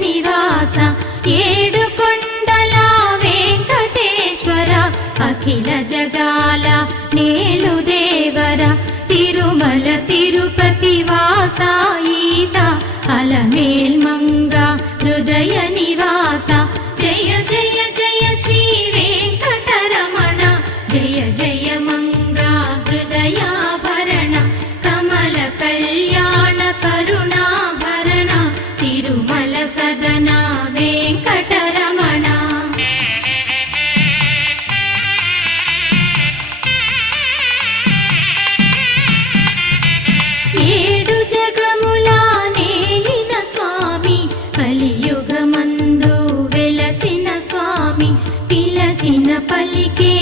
నివాస ఏడు కొండల వెంకటేశ్వర అఖిల జగాల నేలు దేవర తిరుమల తిరుపతి వాస ఈస అలమేల్ మంగ హృదయ నివాస జయ జయ జయ శ్రీ వెంకటరమణ జయ జయ మంగ హృదయాభరణ కమల కళ్యాణ కరుణాభరణ తిరుమల సదన వెంకటరమణ. ఏడు జగముల నేలిన స్వామి కలియుగమందు వెలసిన స్వామి పిలచిన పలికే